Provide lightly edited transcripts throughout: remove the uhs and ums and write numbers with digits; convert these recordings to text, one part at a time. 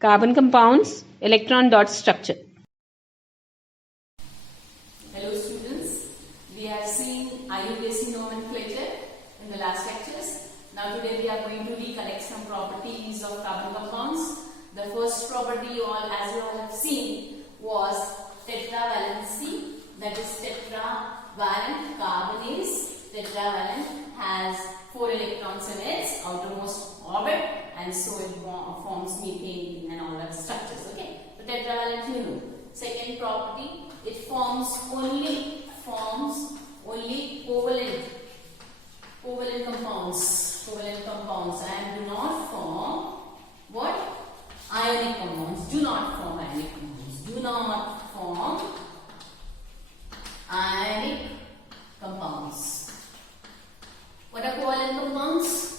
Carbon compounds, electron dot structure. Hello students, we have seen ion-basic nomenclature in the last lectures. Now today we are going to recollect some properties of carbon compounds. The first property as you all have seen was tetravalency, that is tetravalent. Carbon is tetravalent, has 4 electrons in its outermost orbit, and so it forms methane and all that structures. Okay, so tetravalent you know. Second property, it forms only covalent compounds and do not form what? Ionic compounds. Do not form ionic compounds. What are covalent compounds?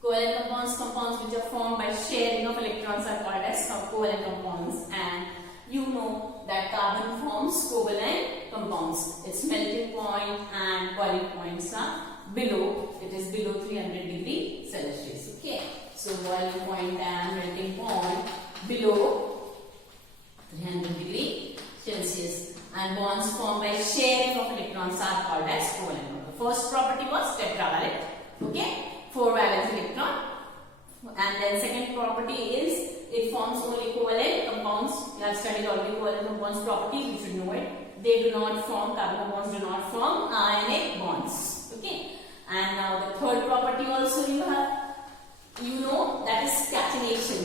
Covalent compounds which are formed by sharing of electrons are called as covalent compounds, and you know that carbon forms covalent compounds. Its melting point and boiling points are below. It is below 300 degrees Celsius. Okay, so boiling point and melting point below 300 degrees Celsius, and bonds formed by sharing of electrons are called as covalent. The first property was tetravalent. Okay, 4 valence electron. And then second property is it forms only covalent compounds. We have studied already covalent compounds properties. You should know it. They do not form, carbon compounds do not form ionic bonds. Okay. And now the third property also you know, that is catenation.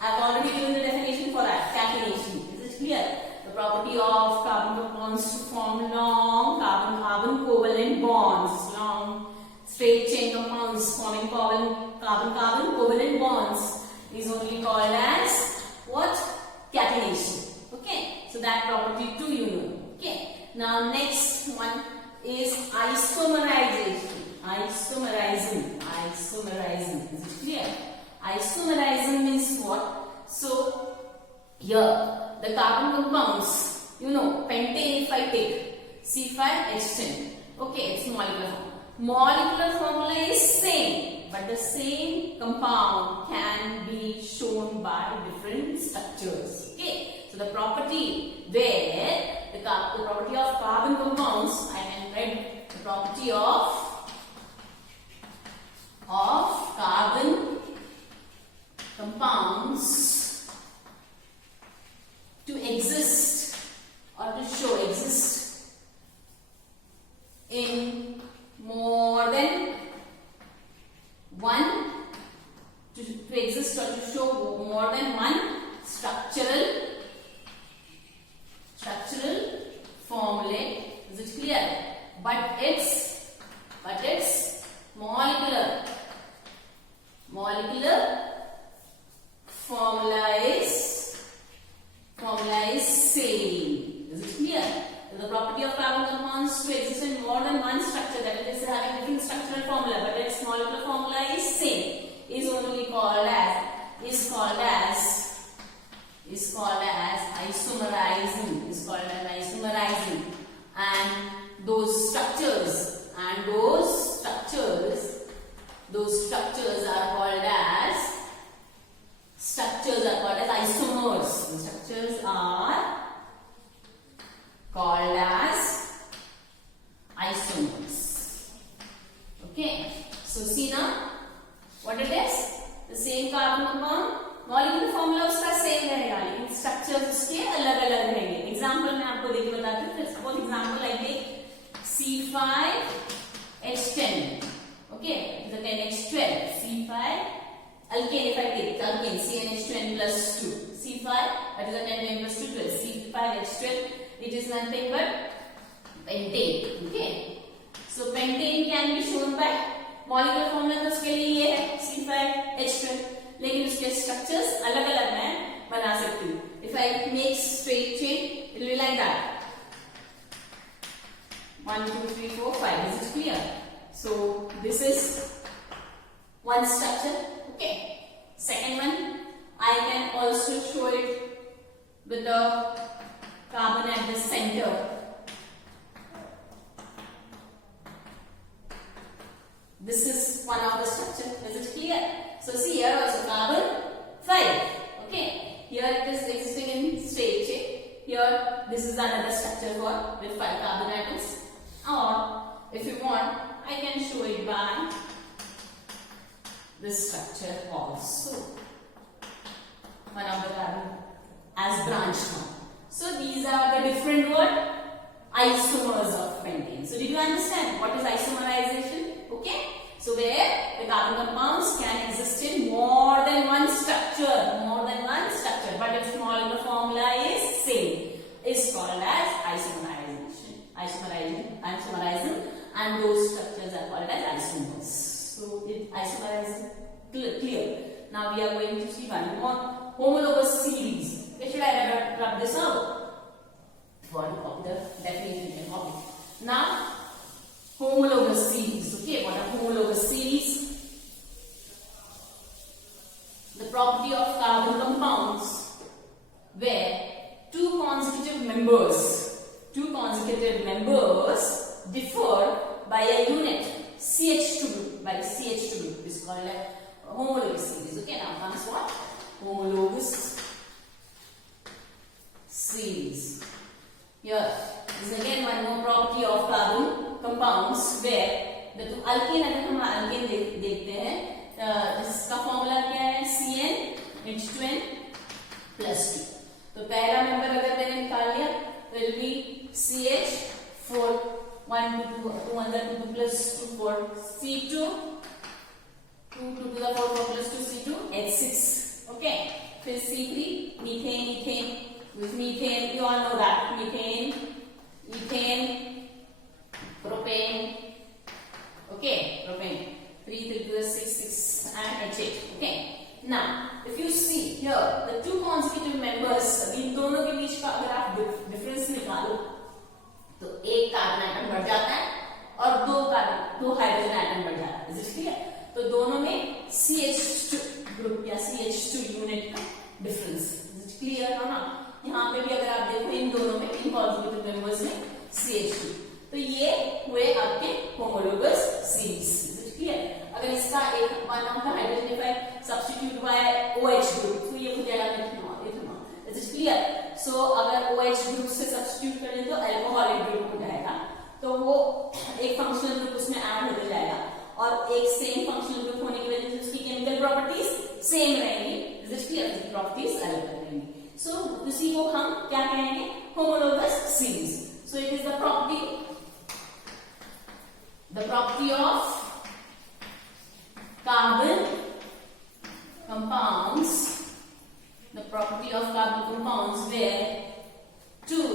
I have already given the definition for that. Catenation. Is it clear? The property of carbon compounds to form long carbon covalent bonds. Long straight chain compounds forming carbon covalent bonds is only called as what? Catenation. Okay, so that property too you know. Okay, now next one is isomerization. Isomerizing. Is it clear? Isomerizing means what? So here the carbon compounds, you know, pentane if I take C5H10. Okay, it's molecular form. Molecular formula is same, but the same compound can be shown by different structures. Okay, so the property where the property of carbon compounds, I can write the property of carbon compounds to exist or to show exist in more than one, to exist or to show more than one structural formula. Is it clear? But its molecular formula is same. Is it clear? So the property of carbon compounds to exist in more than one structure, that it is having different structural formula, but its molecular formula is same, is only called as isomerizing. And those structures are called as isomers. The structures are called as isomers. Okay, so see now what it is. The same carbon compound, molecular formula उसका same रहेगा, लेकिन structures उसके अलग अलग रहेंगे. Example मैं आपको देके बताती हूँ. Suppose example like C5H10. Okay, it is a 10H12. C5 alkane, if I take alkane CnH2n plus 2. C5, that is a 10 plus 2, 12. C5H12, it is nothing but pentane. Okay, so pentane can be shown by molecular formula. तो उसके लिए ये है C5H12, लेकिन उसके structures अलग अलग मैं बना सकती हूँ. If I make straight chain, it will be like that. 1, 2, 3, 4, 5. Is it clear? So this is one structure. Okay. Second one, I can also show it with the carbon at the center. This is one of the structure. Is it clear? So see here also carbon 5. Okay. here it is existing in straight shape. Here this is another structure for with 5 carbon atoms. Or if you want, I can show it by this structure also. One of the carbon as branched one. So these are the different what? Isomers of pentane. So did you understand what is isomerization? Okay. So where the carbon compounds can exist in more than one structure, but its molecular formula is same. Is called as isomerization, and those structures are called as isomers. So it isomerization clear. Now we are going to see one more homologous series. Where should I rub this out? For the definition you can copy. Now homologous series. Okay, what are homologous series? The property of carbon compounds where two consecutive members differ by a unit CH2 group, by CH2 group is called a homologous series. Okay, now comes what? Homologous series. Here is again one more property of carbon compounds where the two alkane, अगर हम alkane देखते हैं इसका formula क्या है? CnH2n plus 2. तो पहला member अगर मैंने निकाल लिया तो will be CH4 1 to 2 under 2 plus 2 4 C2 2 to the 4 plus 2 C2 H6. Okay, फिर C3 methane with methane, you all know that methane, ethane, propane. Okay, propane 3 to the 6 and H8. Okay. Now, if you see here the two consecutive members, इन दोनों के बीच का अगर आप difference निकालो तो एक carbon atom बढ़ जाता है और दो हाइड्रोजन एटम बढ़ जाता है. Is it clear? तो दोनों में CH2 ग्रुप या CH2 यूनिट का डिफरेंस. इज इट क्लियर है ना? यहाँ पे भी अगर आप देखो इन दोनों में इन कॉन्जुगेटिव मेंबर्स में CH2, तो ये हुए आपके homologous series. Is it clear? अगर इसका एक one of the hydrogen substitute by OH group तो ये हो जाएगा ethanol. Is it clear? So अगर OH ग्रुप से सब्स्टिट्यूट करें तो अल्कोहलिक ग्रुप हो जाएगा. तो वो एक फंक्शनल ग्रुप उसमें ऐड होते जाएगा और एक सेम फंक्शनल ग्रुप होने की वजह से उसकी केमिकल प्रॉपर्टीज सेम रहेंगी. Is it clear? प्रॉपर्टीज अलग रहेंगी. So उसी को हम क्या कहेंगे? Homologous series. So it is the property of carbon compounds, where two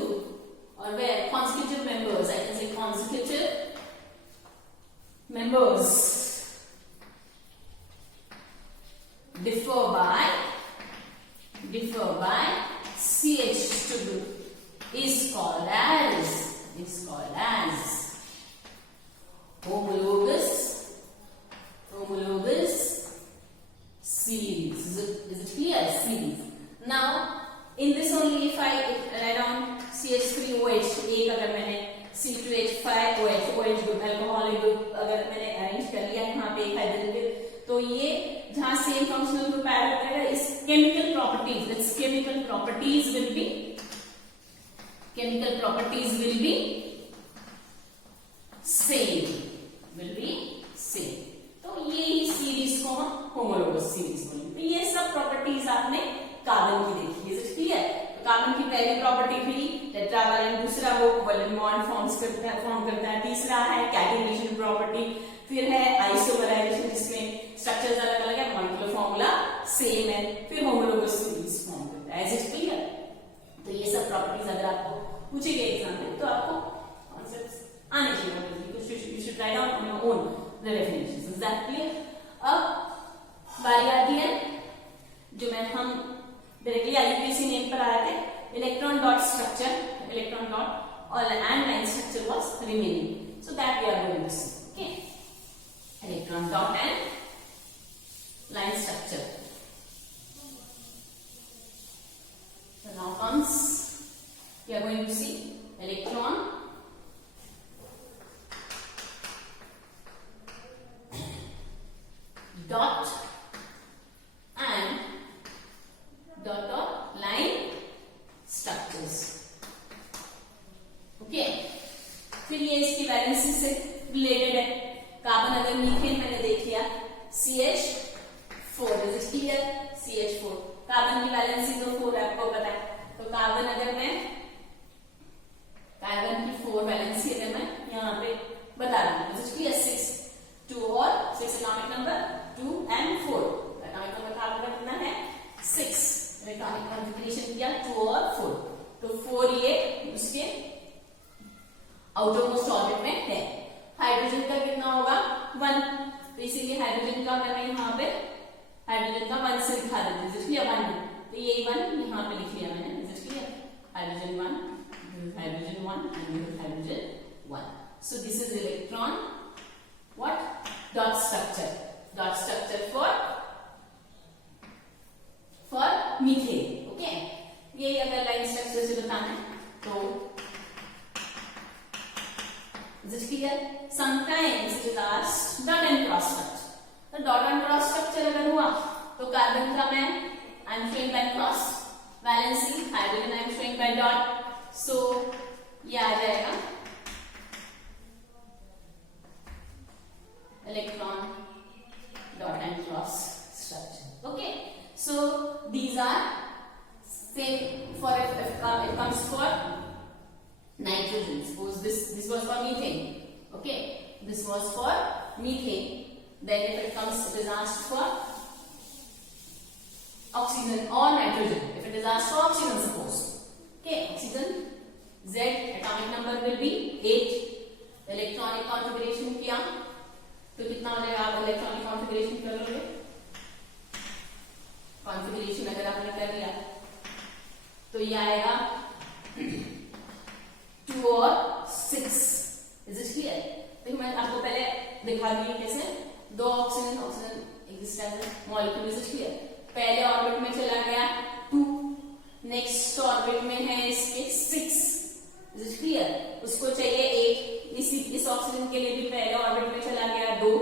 or where consecutive members, I can say consecutive members differ by CH2 group is called as homologous series. Is it clear? Series. Now in this only if I write down CH3OH, एक अगर मैंने C2H5OH group alcoholic group अगर मैंने arrange कर लिया यहाँ पे एक हाइड्रोजन, तो ये जहां सेम फंक्शनल ग्रुप ऐड होता है इस chemical properties will be same. तो ये ही सीरीज को हम होमोलोगस सीरीज बोलेंगे. तो ये सब प्रॉपर्टीज आपने कार्बन की देखी. Is it clear? कार्बन की पहली प्रॉपर्टी थी टेट्रावैलेंट, दूसरा वो कोवैलेंट बॉन्ड फॉर्म करता है, तीसरा है कैटेनेशन प्रॉपर्टी, फिर है आइसोमराइजेशन जिसमें स्ट्रक्चर्स अलग अलग है, मॉलिक्यूलर फॉर्मूला सेम है, फिर होमोलोगस सीरीज फॉर्म करता है. Is it clear? तो ये सब प्रॉपर्टीज अगर आपको पूछे गए एग्जाम में तो आपको कॉन्सेप्ट्स आने चाहिए. You should write down on your own the definitions. Is that clear? अब बारी आती है जो मैं हम डायरेक्टली IUPAC नेम पर आए थे, electron dot structure, electron dot और and line structure was remaining. So that we are going to see. Okay, electron dot and line structure. So now comes we are going to see electron dot and से related है। Carbon अगर methane मैंने देख लिया CH4, is it clear? CH4 carbon की valency तो 4 है, आपको पता है। तो कार्बन अगर मैं कार्बन की 4 वैलेंसी अगर मैं यहाँ पे बता रही हूँ, इज इट क्लियर? 6, 2 और 6 atomic number 2 and 4, atomic number था आपका कितना है? 6। इलेक्ट्रॉनिक कॉन्फ़िगरेशन किया 2 और 4, तो 4 ये उसके आउटर मोस्ट ऑर्बिट में है। हाइड्रोजन का कितना होगा? 1, तो इसीलिए हाइड्रोजन का मैंने यहाँ पे हाइड्रोजन का 1 से लिखा देते हैं, इसलिए 1, तो ये 1 यहाँ पे लिख लिया मैंने, इसलिए hydrogen 1, hydrogen 1 and hydrogen 1। So this is electron what? Dot structure, dot structure for methane, okay? ये अगर लाइन स्ट्रक्चर से बताना है तो is it clear? Sometimes it is asked dot and cross structure. तो dot and cross structure अगर हुआ तो कार्बन का मैं I am showing by cross, valency hydrogen I am showing by dot, so ये आ जाएगा electron dot and cross structure. Okay, so these are same for if it comes for nitrogen. Suppose this was for methane. Okay, this was for methane. Then if it comes, it is asked for oxygen or nitrogen. If it is asked for oxygen, suppose. Okay, oxygen Z atomic number will be 8. Electronic configuration किया तो कितना हो जाएगा? आप electronic configuration करोगे, configuration अगर आपने कर लिया तो ये आएगा 2 और 6, इज इट क्लियर? तो मैं आपको पहले दिखा दी कैसे दो oxygen exist as molecule, is it clear? पहले ऑर्बिट में चला गया 2, नेक्स्ट ऑर्बिट में है इसके 6, इज इट क्लियर? उसको चाहिए 8, इस ऑक्सीजन के लिए भी पहले ऑर्बिट में चला गया 2,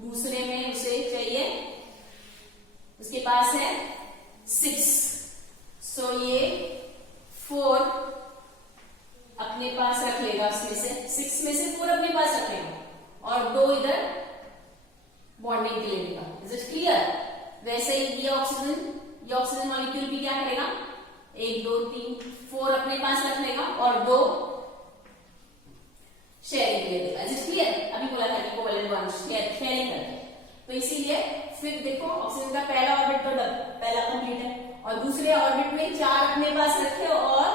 दूसरे में उसे चाहिए, उसके पास है 6, सो ये 4 अपने पास रख लेगा, उसमें से 6 में से 4 अपने पास रख लेगा और 2 इधर बॉन्डिंग के लिए लेगा, इज इट क्लियर? वैसे ही ये ऑक्सीजन मॉलिक्यूल भी क्या करेगा? 1 2 3 4 अपने पास रख लेगा और 2 शेयरिंग के लिए देगा, इज इट क्लियर? अभी बोला था कि कोवैलेंट बॉन्ड शेयरिंग करते हैं, तो इसीलिए फिर देखो ऑक्सीजन का पहला ऑर्बिट तो पहला कंप्लीट है और दूसरे ऑर्बिट में 4 अपने पास रखे और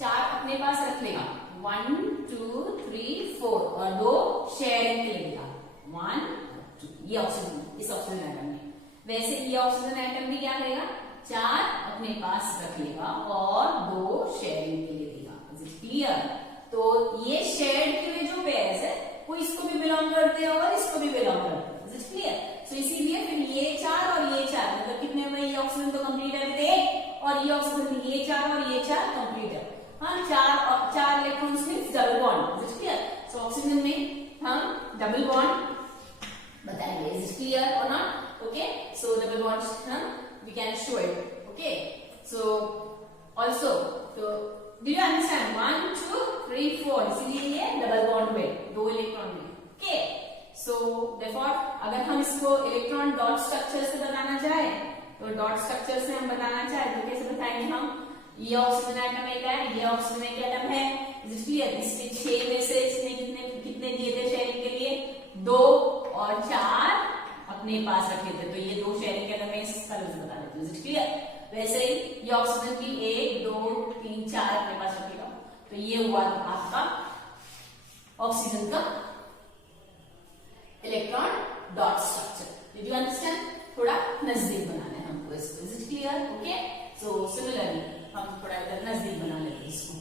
4 अपने पास रख लेगा, 1 2 3 4 और 2 शेयरिंग के लिए देगा, 1 2, ये ऑक्सीजन, इस ऑक्सीजन एटम में। वैसे ये ऑक्सीजन एटम भी क्या करेगा? 4 अपने पास रख लेगा और 2 शेयरिंग के लिए देगा, इज इट क्लियर? तो ये शेयर्ड के लिए जो पेयर्स है वो इसको भी बिलोंग करते हैं और इसको भी बिलोंग करते हैं, इज इट क्लियर? सो इसीलिए फिर ये 4 और ये 4 मतलब कितने हुए? ये ऑक्सीजन तो कंप्लीट है विद 8 और ये ऑक्सीजन ये 4 और ये 4 कंप्लीट है। हाँ, 4 electrons means double bond, is it clear? So oxygen में हम डबल बॉन्ड बताएंगे, इज इट क्लियर और not? Okay, so double bond हम we can show it, okay? So also तो डू यू अंडरस्टैंड? 1 2 3 4, इसीलिए ये डबल बॉन्ड हुए 2 electron में, ओके? सो देयरफॉर अगर हम इसको इलेक्ट्रॉन डॉट स्ट्रक्चर से बताना चाहे तो डॉट स्ट्रक्चर से हम बताना चाहे तो कैसे बताएंगे हम? ये ऑक्सीजन एटम एक है, ये ऑक्सीजन एक एटम है, इज इट क्लियर? इसके 6 में से इसने कितने दिए थे शेयरिंग के लिए? 2 और 4 अपने पास रखे थे, तो ये 2 शेयरिंग के एटम है, इस तरह से बता देते हैं, इज इट क्लियर? वैसे ही ये ऑक्सीजन की 1 2 3 4 अपने पास रखेगा, तो ये हुआ आपका ऑक्सीजन का electron dot structure. Did you understand? थोड़ा नजदीक बनाना है हमको इसको, is it clear? Okay, so similarly हम थोड़ा इधर नजदीक बना लेते हैं इसको।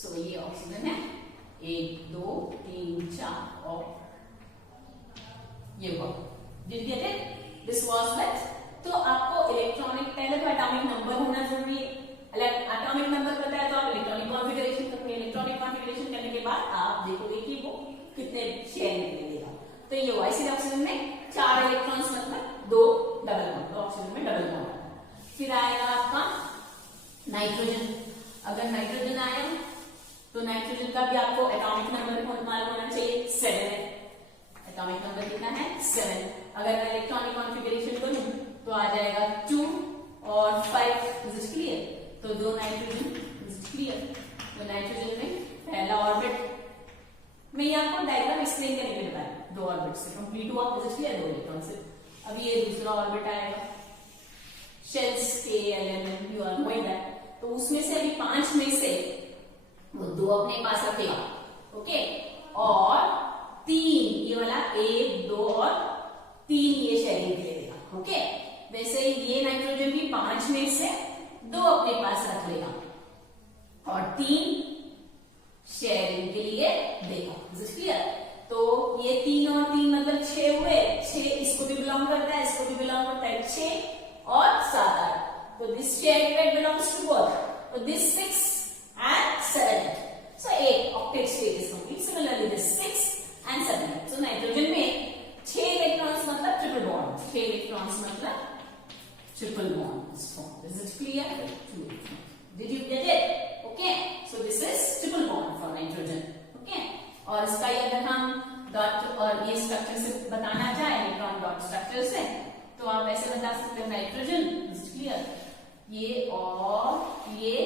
सो ये ऑक्सीजन है 1 2 3 4 और ये हुआ, did get it? This was that. तो आपको इलेक्ट्रॉनिक पहले तो एटॉमिक नंबर होना जरूरी है, एटॉमिक नंबर पता है तो आप इलेक्ट्रॉनिक कॉन्फ़िगरेशन करोगे, इलेक्ट्रॉनिक कॉन्फ़िगरेशन करने के बाद आप देखोगे कि वो कितने शेयरिंग देगा, तो ये हुआ। इसीलिए ऑक्सीजन में 4 इलेक्ट्रॉन्स मतलब 2 डबल बॉन्ड, तो ऑक्सीजन में डबल बॉन्ड। फिर आएगा आपका नाइट्रोजन, अगर नाइट्रोजन आया तो तो नाइट्रोजन का भी आपको एटॉमिक नंबर मालूम होना चाहिए, 7 है। एटॉमिक नंबर कितना है? 7। अगर मैं इलेक्ट्रॉनिक कॉन्फ़िगरेशन करूं तो आ जाएगा 2 और 5। Is it clear? तो 2 नाइट्रोजन। Is it clear? तो नाइट्रोजन में पहला ऑर्बिट, मैं ये आपको डायग्राम एक्सप्लेन करके बताया, 2 ऑर्बिट से कंप्लीट हुआ। Is it clear? 2 इलेक्ट्रॉन से। अब ये दूसरा ऑर्बिट आएगा, शेल्स के element, you are knowing that. तो उसमें से अभी 5 में से वो 2 अपने पास रखेगा, ओके, और 3 ये वाला 1, 2 और 3 ये शेयरिंग के लिए देगा, ओके। वैसे ये नाइट्रोजन भी 5 में से 2 अपने पास रख लेगा और 3 शेयरिंग के लिए देगा। Is it clear? तो ये 3 और 3 मतलब 6 हुए। 6 इसको भी बिलोंग करता है, इसको भी बिलोंग करता है, 6 और 7, 8। तो this sharing pair belongs to both. तो this 6 and 7. So 8 octet state is complete. Similarly, this 6 and 7. So nitrogen में 6 electrons मतलब triple bond. 6 electrons मतलब triple bond is formed. Is it clear? 2 electrons. Did you get it? Okay. So this is triple bond for nitrogen. Okay. और इसका अगर हम dot और ये structure से बताना चाहे, इलेक्ट्रॉन डॉट स्ट्रक्चर से, तो आप ऐसे बता सकते हैं नाइट्रोजन। Is it clear? ये और ये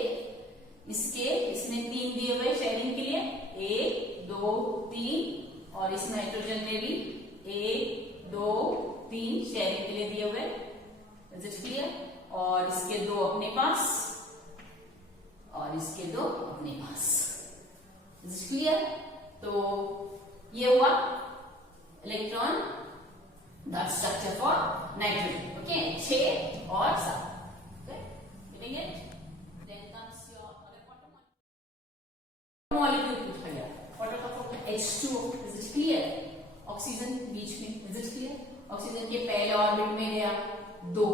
इसके, इसने 3 दिए हुए शेयरिंग के लिए, 1, 2, 3, और इस नाइट्रोजन ने भी 1, 2, 3 शेयरिंग के लिए दिए हुए। Is it clear? और इसके 2 अपने पास और इसके 2 अपने पास। Is it clear? तो ये हुआ electron dot structure for nitrogen, okay, 6 और 7। Getting it? Then comes your molecule पूछा गया, water का formula H2O। Is it clear? Oxygen बीच में। Is it clear? ऑक्सीजन के पहले ऑर्बिट में गया 2,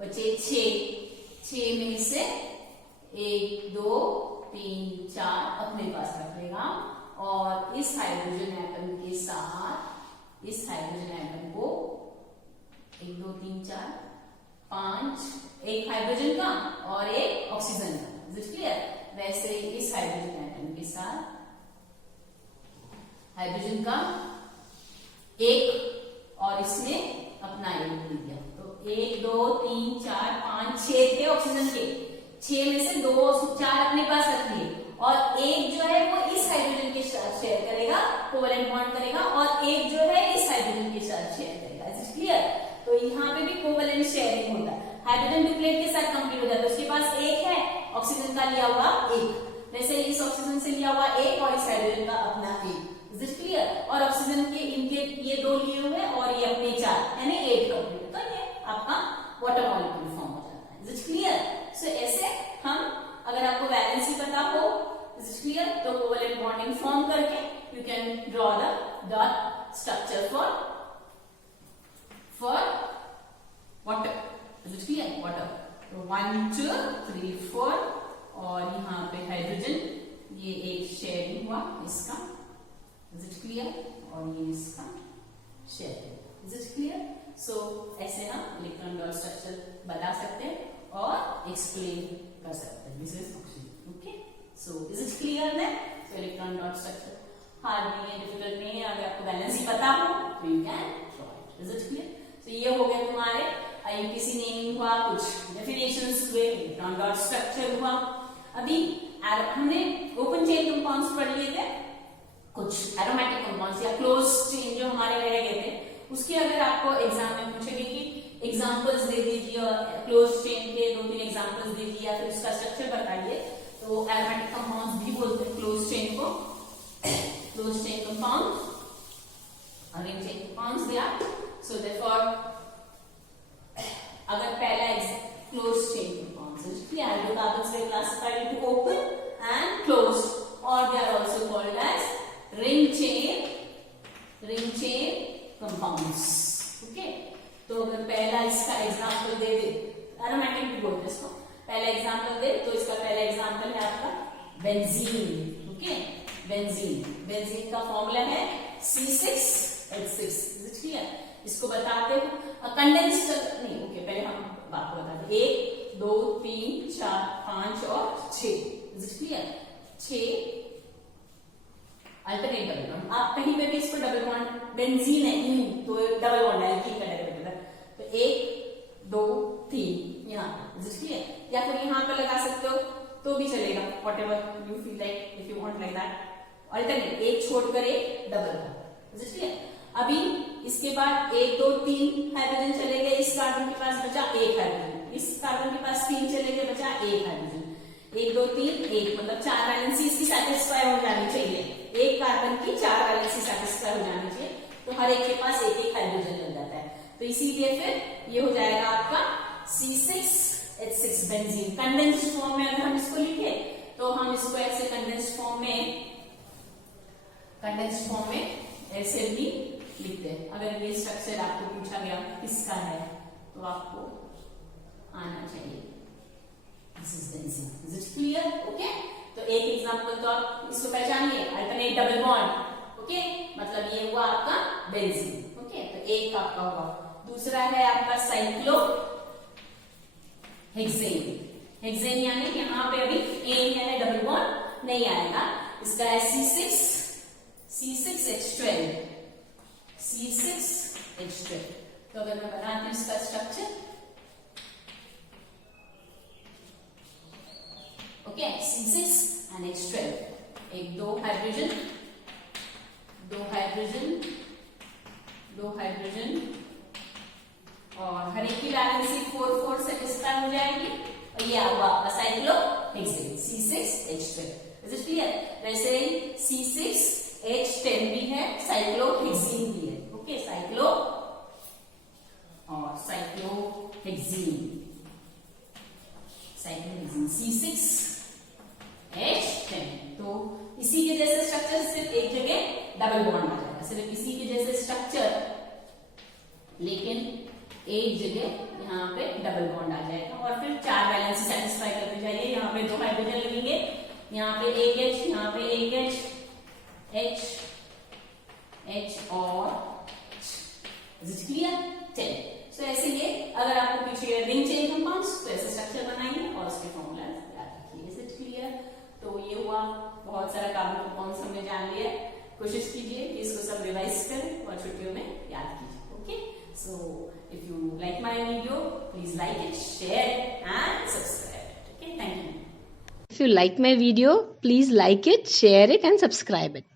बचे 6 में से 1, 2, 3, 4 अपने पास रख लेगा और इस हाइड्रोजन एटम के साथ इस हाइड्रोजन एटम को 1, 2, 3, 4, 5, एक हाइड्रोजन का और एक ऑक्सीजन का। Is it clear? वैसे ही इस हाइड्रोजन एटम के साथ हाइड्रोजन का एक और इसने अपना एक ले दिया। तो 1, 2, 3, 4, 5, 6 थे ऑक्सीजन के, 6 में से 2, 4 अपने पास रख लिए और एक जो है वो इस हाइड्रोजन के साथ शेयर करेगा, कोवलेंट बॉन्ड करेगा, और एक जो है इस हाइड्रोजन के साथ शेयर करेगा। Is it clear? तो यहाँ पे भी कोवलेंट शेयरिंग होता है। हाइड्रोजन ड्यूप्लेट के साथ कंप्लीट हो जाता है। उसके पास एक है, ऑक्सीजन का लिया हुआ एक, वैसे इस ऑक्सीजन से लिया हुआ एक और इस हाइड्रोजन का अपना एक। Is it clear? और ऑक्सीजन के इनके ये 2 लिए हुए और ये अपने 4, यानी 8 कंप्लीट। तो ये आपका वाटर मॉलिक्यूल फॉर्म हो जाता है। Is it clear? सो ऐसे हम, अगर आपको वैलेंसी पता हो, इज इट क्लियर, तो कोवलेंट बॉन्डिंग फॉर्म करके you can draw the dot structure for water. Is it clear? Water. तो 1, 2, 3, 4 और यहाँ पे हाइड्रोजन, ये एक शेयरिंग हुआ इसका। Is it clear? और ये इसका sharing. Is it clear? So ऐसे हम इलेक्ट्रॉन डॉट स्ट्रक्चर बता सकते हैं और एक्सप्लेन कर सकते हैं। This is oxygen, okay. So is it clear then? So electron dot structure hard नहीं है, डिफिकल्ट नहीं है, अगर आपको बैलेंस ही पता हो तो you can draw it. Is it clear? So ये हो गया तुम्हारे IUPAC नेमिंग हुआ, कुछ डेफिनेशंस हुए, इलेक्ट्रॉन डॉट स्ट्रक्चर हुआ। अभी हमने ओपन चेन कंपाउंड्स पढ़ लिए थे, कुछ एरोमेटिक कंपाउंड्स या क्लोज चेन जो हमारे रह गए थे, उसके अगर आपको एग्जाम में पूछेंगे कि एग्जांपल्स दे दीजिए और क्लोज चेन के 2-3 एग्जांपल्स दीजिए या फिर उसका स्ट्रक्चर बताइए, तो एरोमेटिक कंपाउंड्स भी बोलते हैं क्लोज चेन को। क्लोज चेन कंपाउंड और ring chain compounds they are. So therefore अगर पहला close chain compounds, hydrocarbons were classified into open and closed, or they are also called as ring chain compounds, okay। तो अगर पहला इसका example दे दे, aromatic भी बोलते हैं इसको, पहला एग्जांपल दे तो इसका पहला एग्जांपल है आपका बेंजीन, ओके। बेंजीन का फॉर्मूला है C6H6। Is it clear? इसको बताते हैं कंडेंस्ड नहीं, ओके, पहले हम बात को बताते हैं। 1, 2, 3, 4, 5 और 6। Is it clear? 6 alternate double bond. आप कहीं पे भी इसको डबल बॉन्ड, बेंजीन है तो डबल बॉन्ड है, एल्कीन का डेरिवेटिव है, तो 1 2 3 यहाँ पे, या फिर यहाँ पे लगा सकते हो तो भी चलेगा, whatever you feel like, if you want like that. Alternate, एक छोड़कर एक डबल बॉन्ड। अभी इसके बाद 1 2 3 हाइड्रोजन चले गए, इस कार्बन के पास बचा एक हाइड्रोजन, इस कार्बन के पास 3 चले गए, बचा एक हाइड्रोजन। 1 2 3 1, मतलब 4 वैलेंसी इसकी सेटिस्फाई हो जानी चाहिए, एक कार्बन की 4 वैलेंसी सेटिस्फाई हो जानी चाहिए, तो हर एक के पास एक एक हाइड्रोजन मिल जाता है। तो इसीलिए फिर ये हो जाएगा आपका C6H6 बेंजीन। कंडेंस्ड फॉर्म में अगर हम इसको लिखे तो हम इसको ऐसे कंडेंस्ड फॉर्म में ऐसे भी लिखते हैं। अगर ये स्ट्रक्चर आपको पूछा गया किसका है तो आपको आना चाहिए this is benzene. Is it clear? Okay, तो एक एग्जांपल तो आप इसको पहचानिए, अल्टरनेट डबल बॉन्ड। ओके, मतलब ये हुआ आपका बेंजीन। ओके, तो एक आपका हुआ। दूसरा है आपका साइक्लो हेक्सेन। हेक्सेन यानी यहाँ पे अभी एन यानी डबल बॉन्ड नहीं आएगा, इसका है C6H12। C6H12। तो अगर मैं बनाती हूं इसका structure, okay, C6 and H12, एक दो हाइड्रोजन और हर एक की वैलेंसी 4 4 से डिस्टार्ट हो जाएगी, और ये हुआ आपका cyclohexane C6H12। Is it clear? वैसे ही C6H10 भी है, साइक्लोहेक्सीन भी है। Okay, cyclohexene. C6H10, तो इसी के जैसे स्ट्रक्चर, सिर्फ एक जगह डबल बॉन्ड आ जाएगा, सिर्फ इसी के जैसे स्ट्रक्चर, लेकिन एक जगह यहाँ पे डबल बॉन्ड आ जाएगा, और फिर 4 वैलेंसी सेटिस्फाई करते जाइए। यहाँ पे 2 हाइड्रोजन लगेंगे, यहाँ पे एक H, यहाँ पे एक H और H। Is it clear? चलिए, सो ऐसे ये अगर आपको पीछे रिंग चेन कंपाउंड्स तो ऐसे स्ट्रक्चर बनाएंगे और उसके फॉर्मूला याद रखिए। Is it clear? तो ये हुआ, बहुत सारा कार्बन कंपाउंड्स हमने जान लिया। कोशिश कीजिए कि इसको सब रिवाइज करें और छुट्टियों में याद कीजिए। Okay, so if you like my video, please like it, share it and subscribe it. Okay, thank you. If you like my video, please like it, share it and subscribe it.